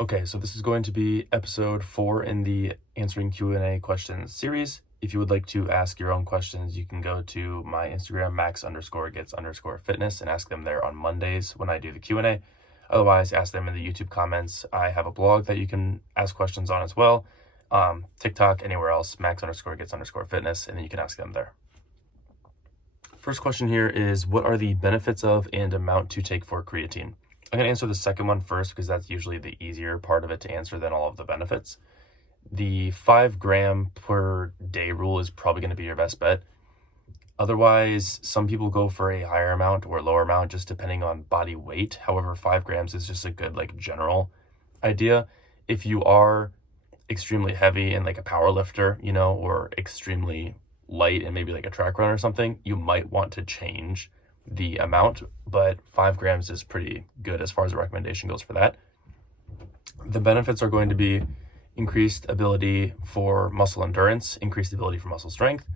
Okay, so this is going to be episode 4 in the Answering Q&A questions series. If you would like to ask your own questions, you can go to my Instagram, max_gets_fitness, and ask them there on Mondays when I do the Q&A. Otherwise, ask them in the YouTube comments. I have a blog that you can ask questions on as well. TikTok, anywhere else, max_gets_fitness, and then you can ask them there. First question here is, what are the benefits of and amount to take for creatine? I'm going to answer the second one first because that's usually the easier part of it to answer than all of the benefits. The 5 gram per day rule is probably going to be your best bet. Otherwise, some people go for a higher amount or lower amount just depending on body weight. However, 5 grams is just a good general idea. If you are extremely heavy and like a power lifter, or extremely light and maybe like a track runner or something, you might want to change the amount, but 5 grams is pretty good as far as the recommendation goes for that. The benefits are going to be increased ability for muscle endurance, increased ability for muscle strength,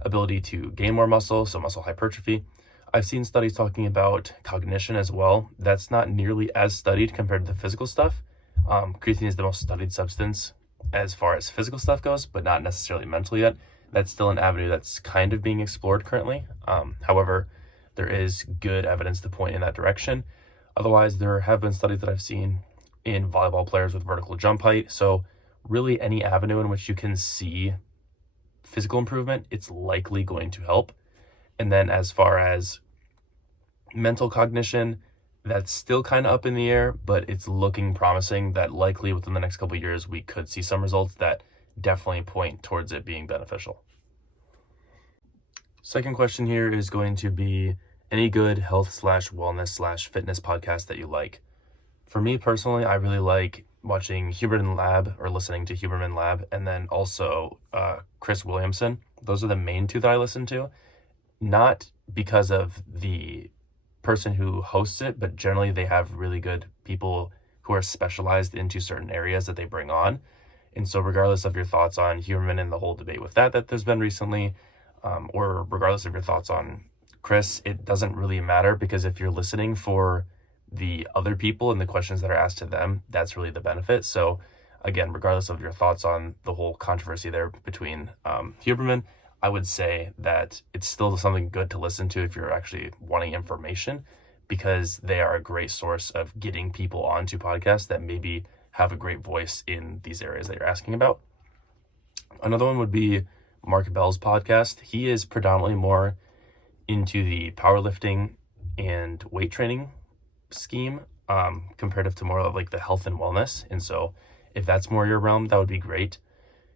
ability to gain more muscle, so muscle hypertrophy. I've seen studies talking about cognition as well. That's not nearly as studied compared to the physical stuff. Creatine is the most studied substance as far as physical stuff goes, but not necessarily mental yet. That's still an avenue that's kind of being explored currently. However, there is good evidence to point in that direction. Otherwise, there have been studies that I've seen in volleyball players with vertical jump height. So really any avenue in which you can see physical improvement, it's likely going to help. And then as far as mental cognition, that's still kind of up in the air, but it's looking promising that likely within the next couple of years, we could see some results that definitely point towards it being beneficial. Second question here is going to be any good health/wellness/fitness podcast that you like. For me personally, I really like watching Huberman Lab or listening to Huberman Lab, and then also Chris Williamson. Those are the main two that I listen to, not because of the person who hosts it, but generally they have really good people who are specialized into certain areas that they bring on. And so regardless of your thoughts on Huberman and the whole debate with that there's been recently, or regardless of your thoughts on Chris, it doesn't really matter, because if you're listening for the other people and the questions that are asked to them, that's really the benefit. So again, regardless of your thoughts on the whole controversy there between Huberman, I would say that it's still something good to listen to if you're actually wanting information, because they are a great source of getting people onto podcasts that maybe have a great voice in these areas that you're asking about. Another one would be Mark Bell's podcast. He is predominantly more into the powerlifting and weight training scheme, comparative to more of like the health and wellness. And so if that's more your realm, that would be great.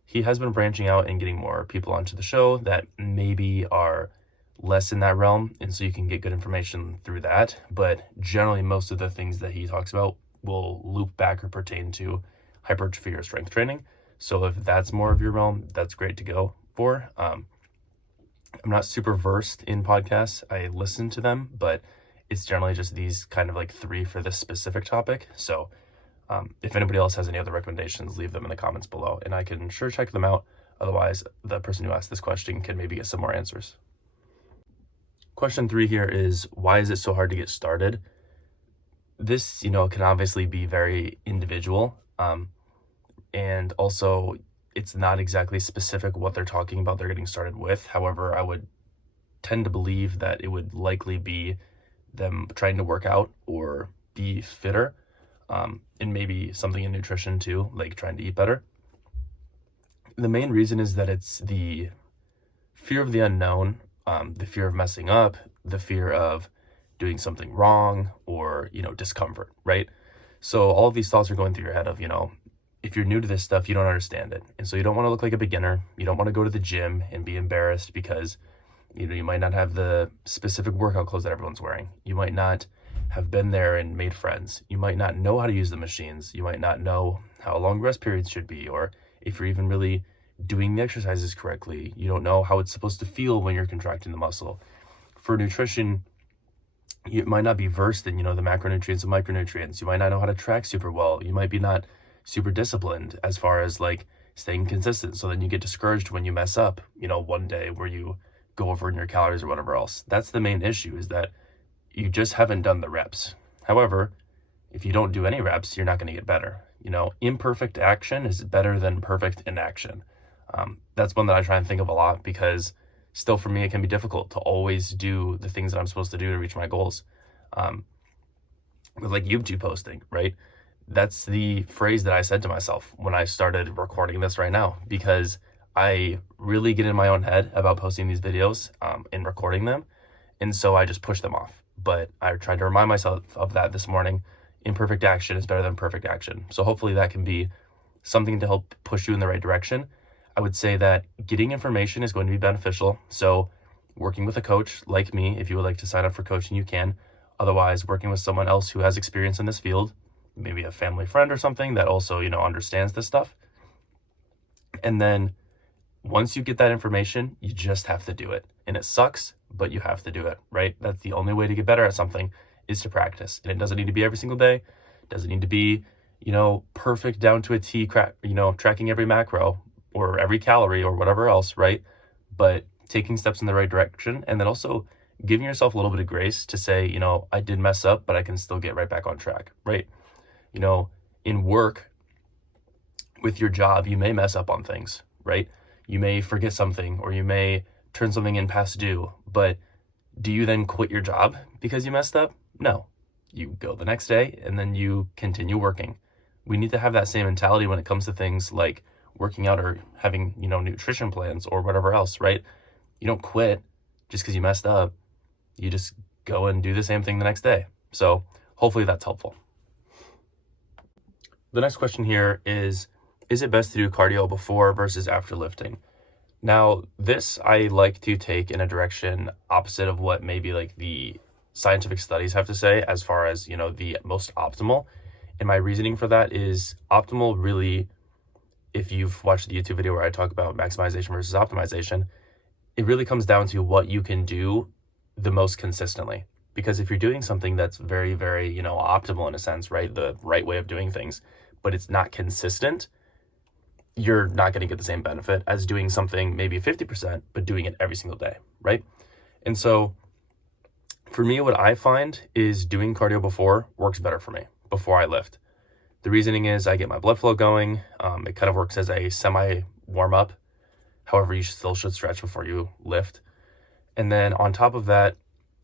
He has been branching out and getting more people onto the show that maybe are less in that realm, and so you can get good information through that. But generally, most of the things that he talks about will loop back or pertain to hypertrophy or strength training. So if that's more of your realm, that's great to go for. I'm not super versed in podcasts. I listen to them, but it's generally just these kind of like 3 for this specific topic. So if anybody else has any other recommendations, leave them in the comments below and I can sure check them out. Otherwise, the person who asked this question can maybe get some more answers. Question 3 here is, why is it so hard to get started? This, can obviously be very individual. And also it's not exactly specific what they're talking about they're getting started with. However, I would tend to believe that it would likely be them trying to work out or be fitter, and maybe something in nutrition too, like trying to eat better. The main reason is that it's the fear of the unknown, the fear of messing up, the fear of doing something wrong, or, discomfort, right? So all of these thoughts are going through your head of, if you're new to this stuff, you don't understand it. And so you don't want to look like a beginner. You don't want to go to the gym and be embarrassed because, you might not have the specific workout clothes that everyone's wearing. You might not have been there and made friends. You might not know how to use the machines. You might not know how long rest periods should be, or if you're even really doing the exercises correctly. You don't know how it's supposed to feel when you're contracting the muscle. For nutrition, you might not be versed in, the macronutrients and micronutrients. You might not know how to track super well. You might be not super disciplined as far as like staying consistent. So then you get discouraged when you mess up, one day where you go over in your calories or whatever else. That's the main issue, is that you just haven't done the reps. However, If you don't do any reps, you're not going to get better. Imperfect action is better than perfect inaction. That's one that I try and think of a lot, because still for me, it can be difficult to always do the things that I'm supposed to do to reach my goals. With like YouTube posting, right? That's the phrase that I said to myself when I started recording this right now, because I really get in my own head about posting these videos and recording them. And so I just push them off. But I tried to remind myself of that this morning. Imperfect action is better than perfect action. So hopefully that can be something to help push you in the right direction. I would say that getting information is going to be beneficial. So working with a coach like me, if you would like to sign up for coaching, you can. Otherwise, working with someone else who has experience in this field, maybe a family friend or something that also, understands this stuff. And then once you get that information, you just have to do it. And it sucks, but you have to do it, right? That's the only way to get better at something, is to practice. And it doesn't need to be every single day. It doesn't need to be, perfect down to a T, tracking every macro or every calorie or whatever else, right? But taking steps in the right direction, and then also giving yourself a little bit of grace to say, I did mess up, but I can still get right back on track, right? In work, with your job, you may mess up on things, right? You may forget something, or you may turn something in past due, but do you then quit your job because you messed up? No. You go the next day and then you continue working. We need to have that same mentality when it comes to things like working out or having, nutrition plans or whatever else, right? You don't quit just because you messed up. You just go and do the same thing the next day. So hopefully that's helpful. The next question here is it best to do cardio before versus after lifting? Now, this I like to take in a direction opposite of what maybe like the scientific studies have to say as far as, the most optimal. And my reasoning for that is optimal really, if you've watched the YouTube video where I talk about maximization versus optimization, it really comes down to what you can do the most consistently. Because if you're doing something that's very, very, optimal in a sense, right? The right way of doing things, but it's not consistent, you're not going to get the same benefit as doing something maybe 50%, but doing it every single day, right? And so for me, what I find is doing cardio before works better for me, before I lift. The reasoning is I get my blood flow going. It kind of works as a semi warm up. However, you still should stretch before you lift. And then on top of that,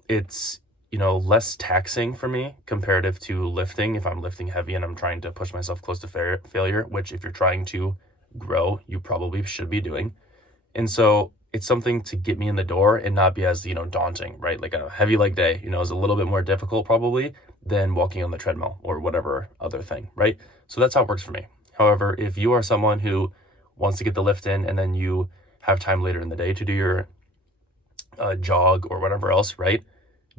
it's, less taxing for me comparative to lifting. If I'm lifting heavy and I'm trying to push myself close to failure, which if you're trying to grow, you probably should be doing. And so it's something to get me in the door and not be as, daunting, right? Like a heavy leg day, is a little bit more difficult probably than walking on the treadmill or whatever other thing, right? So that's how it works for me. However, if you are someone who wants to get the lift in and then you have time later in the day to do your jog or whatever else, right?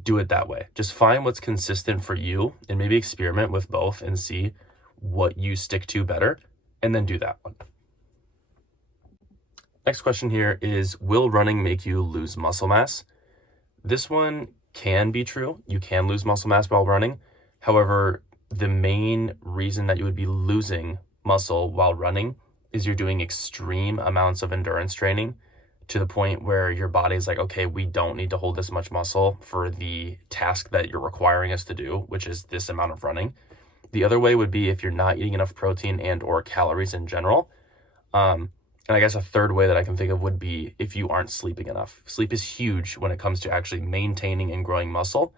Do it that way. Just find what's consistent for you and maybe experiment with both and see what you stick to better, and then do that one. Next question here is, will running make you lose muscle mass? This one can be true. You can lose muscle mass while running. However, the main reason that you would be losing muscle while running is you're doing extreme amounts of endurance training to the point where your body's like, okay, we don't need to hold this much muscle for the task that you're requiring us to do, which is this amount of running. The other way would be if you're not eating enough protein and or calories in general. And I guess a third way that I can think of would be if you aren't sleeping enough. Sleep is huge when it comes to actually maintaining and growing muscle.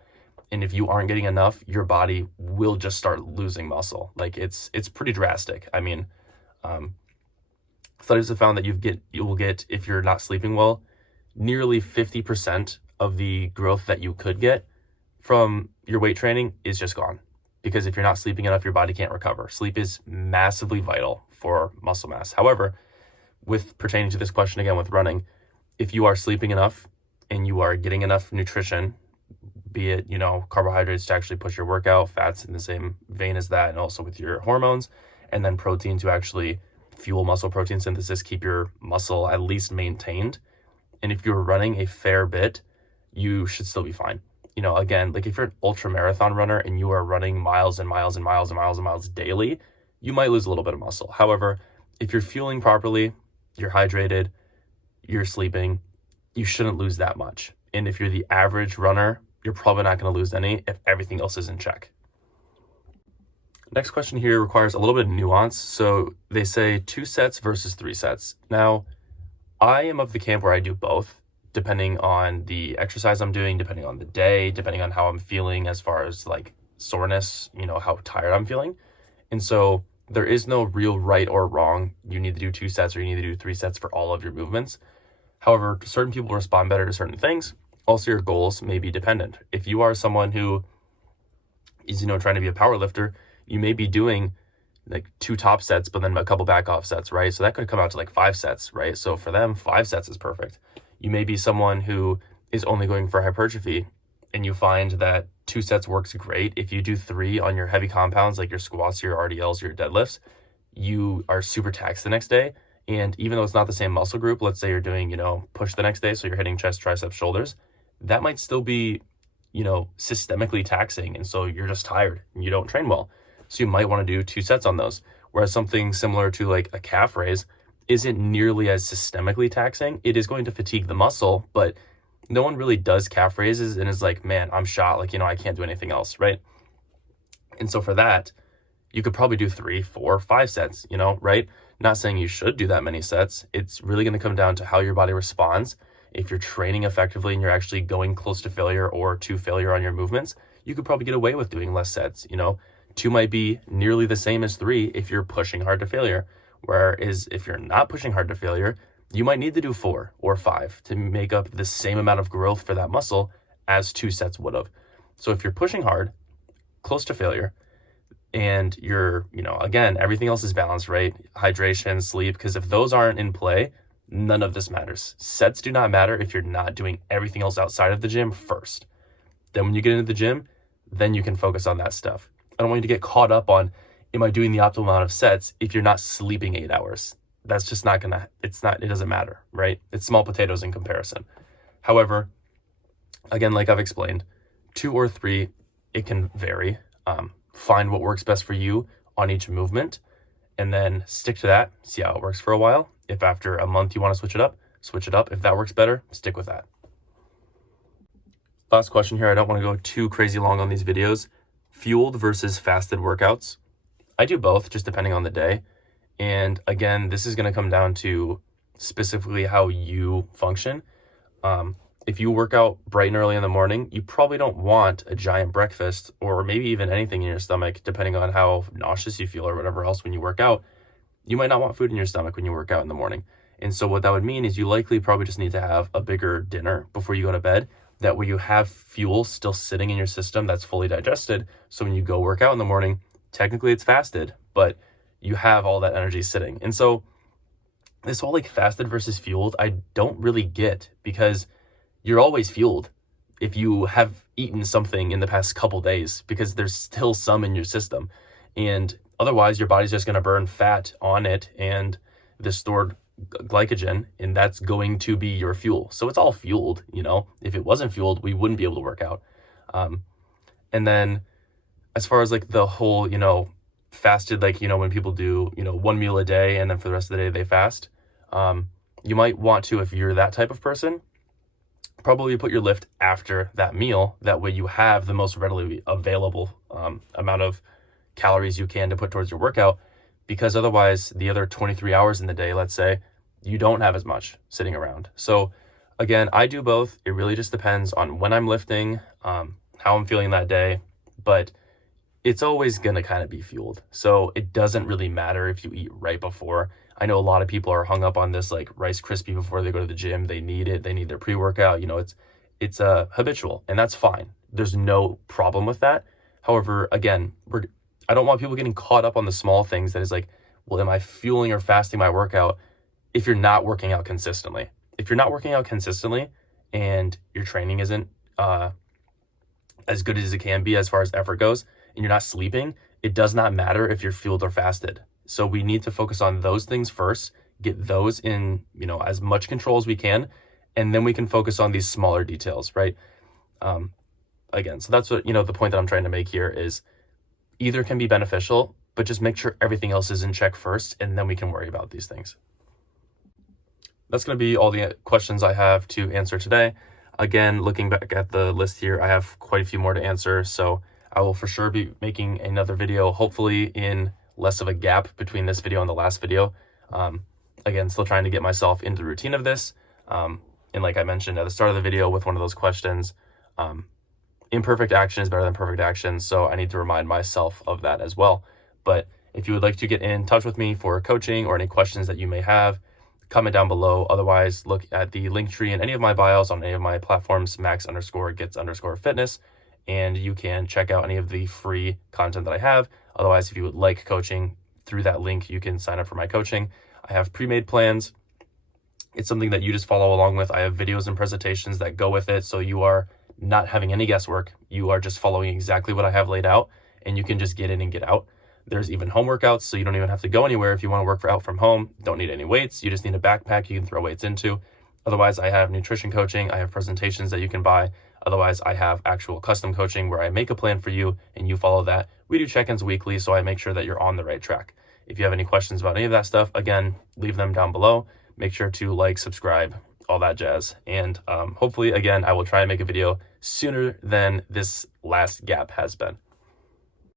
And if you aren't getting enough, your body will just start losing muscle. Like it's pretty drastic. I mean, studies have found that you will get, if you're not sleeping well, nearly 50% of the growth that you could get from your weight training is just gone. Because if you're not sleeping enough, your body can't recover. Sleep is massively vital for muscle mass. However, with pertaining to this question again with running, if you are sleeping enough and you are getting enough nutrition, be it, carbohydrates to actually push your workout, fats in the same vein as that, and also with your hormones, and then protein to actually fuel muscle protein synthesis, keep your muscle at least maintained. And if you're running a fair bit, you should still be fine. Again, like if you're an ultra marathon runner and you are running miles and miles and miles and miles and miles daily, you might lose a little bit of muscle. However, if you're fueling properly, you're hydrated, you're sleeping, you shouldn't lose that much. And if you're the average runner, you're probably not going to lose any if everything else is in check. Next question here requires a little bit of nuance. So they say 2 sets versus 3 sets. Now, I am of the camp where I do both, depending on the exercise I'm doing, depending on the day, depending on how I'm feeling as far as like soreness, how tired I'm feeling. And so there is no real right or wrong. You need to do 2 sets or you need to do 3 sets for all of your movements. However, certain people respond better to certain things. Also, your goals may be dependent. If you are someone who is, trying to be a power lifter, you may be doing like 2 top sets, but then a couple back off sets, right? So that could come out to like 5 sets, right? So for them, 5 sets is perfect. You may be someone who is only going for hypertrophy, and you find that 2 sets works great. If you do 3 on your heavy compounds, like your squats, your RDLs, your deadlifts, you are super taxed the next day. And even though it's not the same muscle group, let's say you're doing, push the next day, so you're hitting chest, triceps, shoulders, that might still be, systemically taxing. And so you're just tired and you don't train well. So you might want to do 2 sets on those. Whereas something similar to like a calf raise isn't nearly as systemically taxing. It is going to fatigue the muscle, but no one really does calf raises and is like, man, I'm shot. Like, I can't do anything else, right? And so for that, you could probably do 3, 4, 5 sets, right? Not saying you should do that many sets. It's really going to come down to how your body responds. If you're training effectively and you're actually going close to failure or to failure on your movements, you could probably get away with doing less sets, 2 might be nearly the same as 3 if you're pushing hard to failure. Whereas if you're not pushing hard to failure, you might need to do 4 or 5 to make up the same amount of growth for that muscle as 2 sets would have. So if you're pushing hard, close to failure, and you're, again, everything else is balanced, right? Hydration, sleep, because if those aren't in play, none of this matters. Sets do not matter if you're not doing everything else outside of the gym first. Then when you get into the gym, then you can focus on that stuff. I don't want you to get caught up on, am I doing the optimal amount of sets if you're not sleeping 8 hours? That's just not it doesn't matter, right? It's small potatoes in comparison. However, again, like I've explained, 2 or 3, it can vary. Find what works best for you on each movement and then stick to that, see how it works for a while. If after a month you want to switch it up, switch it up. If that works better, stick with that. Last question here. I don't want to go too crazy long on these videos. Fueled versus fasted workouts. I do both, just depending on the day. And again, this is going to come down to specifically how you function. If you work out bright and early in the morning, you probably don't want a giant breakfast or maybe even anything in your stomach, depending on how nauseous you feel or whatever else when you work out. You might not want food in your stomach when you work out in the morning. And so what that would mean is you likely probably just need to have a bigger dinner before you go to bed. That way you have fuel still sitting in your system that's fully digested. So when you go work out in the morning, technically it's fasted, but you have all that energy sitting. And so this whole like fasted versus fueled, I don't really get, because you're always fueled if you have eaten something in the past couple days, because there's still some in your system. And otherwise your body's just going to burn fat on it and the stored glycogen, and that's going to be your fuel. So it's all fueled, if it wasn't fueled, we wouldn't be able to work out. And then as far as like the whole, fasted, like, when people do, 1 meal a day and then for the rest of the day they fast, you might want to, if you're that type of person, probably put your lift after that meal. That way you have the most readily available amount of calories you can to put towards your workout, because otherwise the other 23 hours in the day, let's say, you don't have as much sitting around. So again, I do both. It really just depends on when I'm lifting, how I'm feeling that day, but it's always going to kind of be fueled. So it doesn't really matter if you eat right before. I know a lot of people are hung up on this like Rice Krispie before they go to the gym. They need it. They need their pre-workout. It's habitual, and that's fine. There's no problem with that. However, again, I don't want people getting caught up on the small things that is like, well, am I fueling or fasting my workout if you're not working out consistently? If you're not working out consistently and your training isn't as good as it can be as far as effort goes, and you're not sleeping, it does not matter if you're fueled or fasted. So we need to focus on those things first, get those in, as much control as we can, and then we can focus on these smaller details, right? Again, so that's what, the point that I'm trying to make here is either can be beneficial, but just make sure everything else is in check first, and then we can worry about these things. That's going to be all the questions I have to answer today. Again, looking back at the list here, I have quite a few more to answer, so I will for sure be making another video, hopefully in less of a gap between this video and the last video. Again, still trying to get myself into the routine of this. And like I mentioned at the start of the video with one of those questions, imperfect action is better than perfect action. So I need to remind myself of that as well. But if you would like to get in touch with me for coaching or any questions that you may have, comment down below. Otherwise, look at the link tree in any of my bios on any of my platforms, max_gets_fitness, and you can check out any of the free content that I have. Otherwise, if you would like coaching through that link, you can sign up for my coaching. I have pre-made plans. It's something that you just follow along with. I have videos and presentations that go with it. So you are not having any guesswork. You are just following exactly what I have laid out, and you can just get in and get out. There's even home workouts, so you don't even have to go anywhere if you want to work out from home. Don't need any weights. You just need a backpack you can throw weights into. Otherwise, I have nutrition coaching. I have presentations that you can buy. Otherwise, I have actual custom coaching where I make a plan for you and you follow that. We do check-ins weekly, so I make sure that you're on the right track. If you have any questions about any of that stuff, again, leave them down below. Make sure to like, subscribe, all that jazz. And hopefully, again, I will try and make a video sooner than this last gap has been.